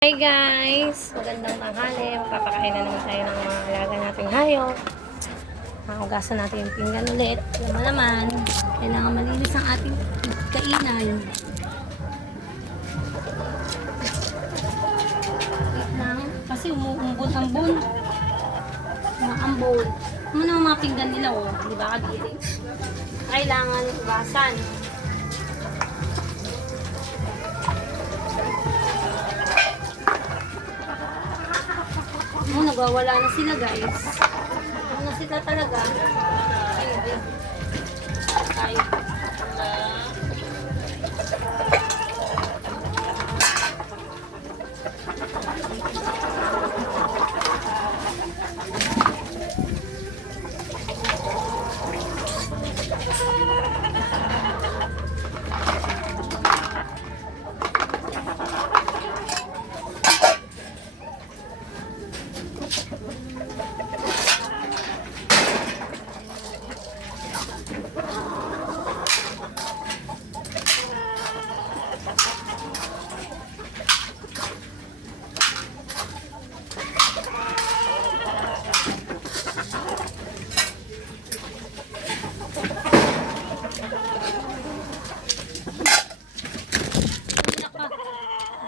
Hi guys! Magandang tanghali. Magpapakain na naman tayo ng mga alaga nating hayop. Hugasan natin yung pinggan ulit. Alam mo naman, kailangan malinis ang ating kainan. Wait lang. Kasi umuumbon-ambon. Umaambon. Ano naman mga pinggan nila, oh. Di ba kadiri? Kailangan hugasan. Nagwawala na sila guys. Ano na sila talaga. Ayun. Tayo.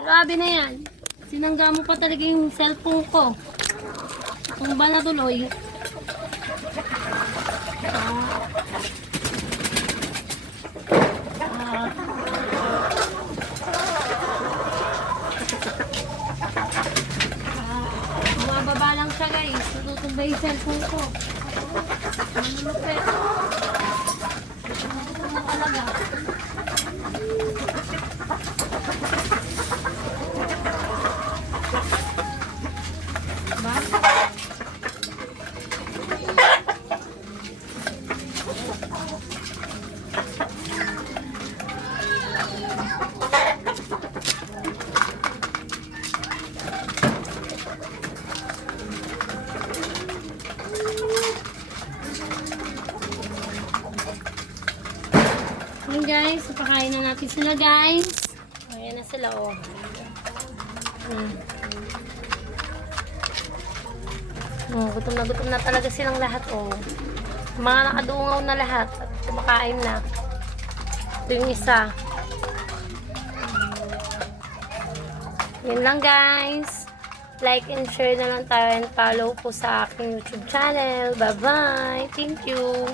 Grabe na yan. Sinangga mo pa talaga yung cellphone ko. Kung ba na tuloy. Bumababa lang siya guys. Natutumba yung cellphone ko. Manulupit. Ano talaga? Ayan guys, napakain na natin sila guys. Ayan na sila oh. Gutom na talaga silang lahat oh. Mga nakadungaw na lahat at kumakain na. Ito yung isa. Yun lang guys. Like and share na lang tayo and follow po sa aking YouTube channel. Bye bye. Thank you.